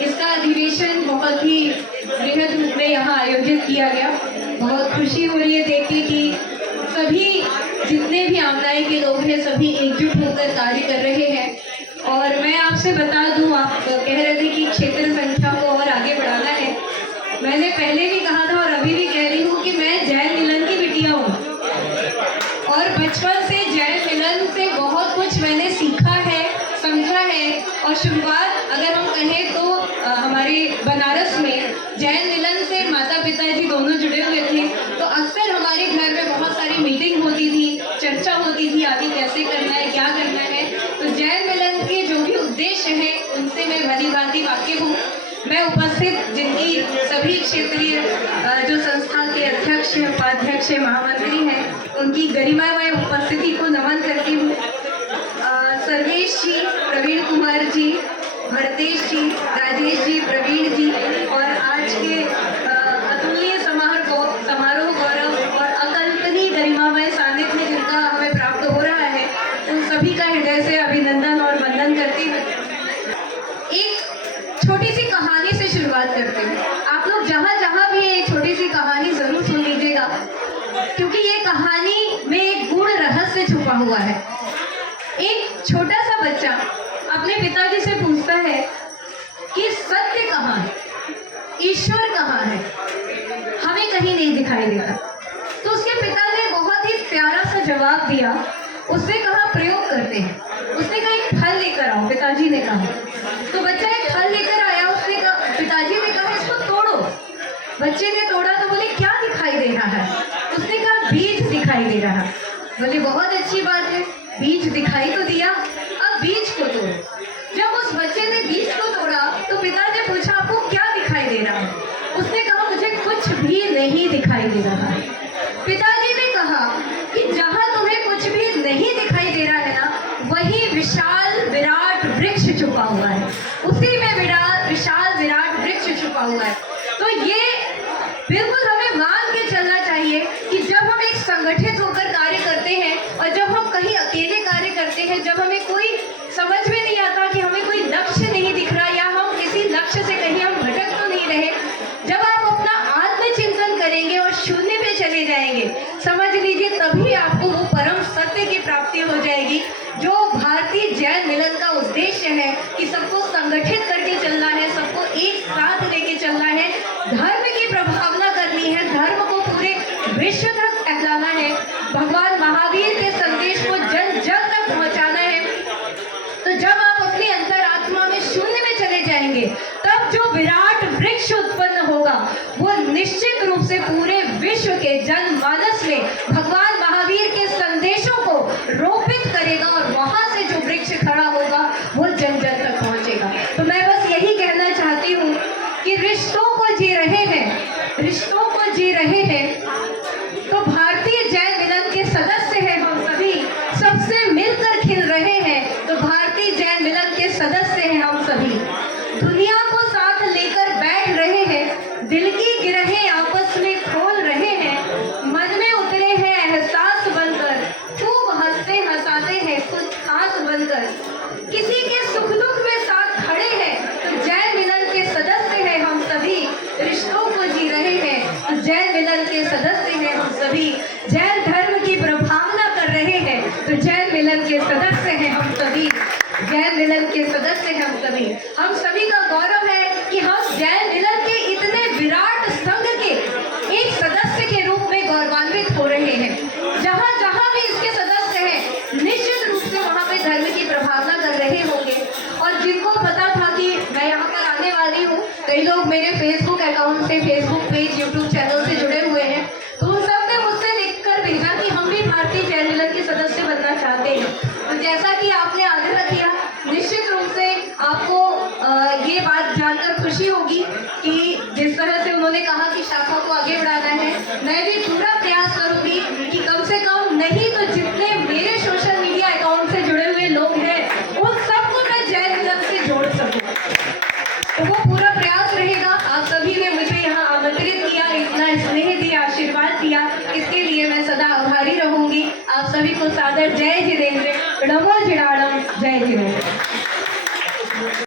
इसका अधिवेशन बहुत ही बृहद रूप में यहाँ आयोजित किया गया। बहुत खुशी हो रही है देख के कि सभी जितने भी आमनाई के लोग हैं सभी एकजुट होकर कार्य कर रहे हैं। और मैं आपसे बता दूं, आप कह रहे थे कि क्षेत्र संख्या को और आगे बढ़ाना है। मैंने पहले भी कहा था और अभी भी कह रही हूँ कि मैं जैन मिलन की बिटिया हूँ और बचपन से जैन मिलन से बहुत कुछ मैंने सीखा है, समझा है। और शुरुआत अगर हम कहें तो हमारे बनारस में जैन मिलन से माता पिताजी दोनों जुड़े हुए थे, तो अक्सर हमारे घर में बहुत सारी मीटिंग होती थी, चर्चा होती थी आगे कैसे करना है, क्या करना है। तो जैन मिलन के जो भी उद्देश्य हैं उनसे मैं भली भांति वाकिफ हूँ। मैं उपस्थित जिनकी सभी क्षेत्रीय जो संस्था के अध्यक्ष, उपाध्यक्ष, महामंत्री हैं, उनकी गरिमामय उपस्थिति को नमन करती हूँ। सर्वेश जी, प्रवीण कुमार जी, भरतेश जी, राजेश जी, प्रवीण जी और आज के अतुल्य समारोह गौरव और अकल्पनीय गरिमामय सानिध्य जिनका हमें प्राप्त हो रहा है, उन सभी का हृदय से अभिनंदन और वंदन करती हूँ। एक छोटी सी कहानी से शुरुआत करते हैं। आप लोग जहाँ जहाँ भी एक छोटी सी कहानी जरूर सुन लीजिएगा, क्योंकि ये कहानी में एक गूढ़ रहस्य छुपा हुआ है। एक छोटा सा बच्चा अपने पिताजी से पूछता है कि सत्य कहाँ है, ईश्वर कहाँ है, हमें कहीं नहीं दिखाई देता। तो उसके पिता ने बहुत ही प्यारा सा जवाब दिया। उसने कहा प्रयोग करते हैं। उसने कहा एक फल लेकर आओ, पिताजी ने कहा। तो बच्चा एक फल लेकर आया। उसने कहा, पिताजी ने कहा इसको तोड़ो। बच्चे ने तोड़ा तो बोले क्या दिखाई दे रहा है? उसने कहा बीज दिखाई दे रहा। बोले बहुत अच्छी बात है, बीज दिखाई तो दिया, अब बीज को तोड़ो। जब उस बच्चे ने बीज को तोड़ा तो पिता ने पूछा आपको क्या दिखाई दे रहा है? उसने कहा मुझे कुछ भी नहीं दिखाई दे रहा है। पिताजी ने कहा कि जहां तुम्हें कुछ भी नहीं दिखाई दे रहा है ना, वही विशाल विराट वृक्ष छुपा हुआ है, उसी में विशाल विराट वृक्ष छुपा हुआ है। तो ये बिल्कुल हमें मान के चलना चाहिए कि जब हम एक संगठित होकर कार्य करते हैं और जब हम कहीं अकेले कार्य करते हैं, जब हमें कोई समझ में नहीं आता कि हमें कोई लक्ष्य नहीं दिख रहा या हम किसी लक्ष्य से कहीं हम भटक तो नहीं रहे, जब आप अपना आत्मचिंतन करेंगे और शून्य पे चले जाएंगे, समझ लीजिए तभी आपको वो परम सत्य की प्राप्ति हो जाएगी जो भारतीय जैन मिलन का उद्देश्य है कि सबको संगठित करके चलना है, सबको एक साथ लेके चलना है, धर्म की प्रभावना करनी है, धर्म को पूरे विश्व तक फैलाना है, भगवान महावीर के संदेश को जन जन तक पहुंचाना है। तो जब आप अपनी अंतरात्मा में शून्य में चले जाएंगे, तब जो विराट वृक्ष उत्पन्न होगा वो निश्चित रूप से पूरे विश्व के जनमानस में भगवान महावीर के संदेशों को रोपित करेगा और वहां से जो वृक्ष खड़ा होगा वो जन जन तक पहुंचेगा। तो मैं बस यही कहना चाहती हूँ कि रिश्तों को जी रहे हैं, रिश्तों को जी रहे हैं, तो भारतीय जैन मिलन के सदस्य हैं हम सभी, सबसे मिलकर खिल रहे हैं, तो भारतीय जैन मिलन के सदस्य हैं हम सभी, दुनिया को साथ लेकर बैठ रहे हैं, दिल की गिरहें आपस में खोल रहे हैं, मन में उतरे हैं एहसास बनकर, खूब हंसते हंसाते हैं कुछ खास बनकर, किसी के सुख दुख में साथ खड़े हैं, तो जैन मिलन के सदस्य हैं हम सभी, रिश्तों को जी रहे हैं, तो जैन मिलन के सदस्य हैं हम सभी, जैन धर्म की प्रभावना कर रहे हैं, तो जैन मिलन के सदस्य हैं हम सभी, जैन मिलन के सदस्य हैं हम सभी का गौरव है कि हम जैन मिलन के इतने विराट संघ के एक सदस्य के रूप में गौरवान्वित हो रहे हैं। जहां जहां भी इसके सदस्य हैं, निश्चित रूप से वहां पे धर्म की प्रभावना कर रहे होंगे। और जिनको पता था कि मैं यहाँ पर आने वाली हूँ, कई लोग मेरे फेसबुक अकाउंट से, फेसबुक पेज, यूट्यूब चैनल से जुड़े हुए हैं, तो उन सब ने मुझसे लिखकर भेजा कि हम भी भारतीय जैन मिलन के सदस्य बनना चाहते हैं। तो जैसा कि आपने आग्रह किया, निश्चित रूप से आपको ये बात जानकर खुशी होगी कि जिस तरह से उन्होंने कहा कि शाखा को आगे बढ़ाना है, मैं भी पूरा प्रयास करूंगी कि कम से कम नहीं तो जितने मेरे सोशल मीडिया अकाउंट से जुड़े हुए लोग हैं उन सबको मैं जैन मिलन से जोड़ सकूं। तो वो पूरा प्रयास रहेगा। आप सभी ने मुझे यहाँ आमंत्रित किया, इतना स्नेह दिया, आशीर्वाद दिया, इसके लिए मैं सदा आभारी रहूंगी। आप सभी को सादर जय जिनेंद्र, नमो जिनाणम, जय जिनेंद्र।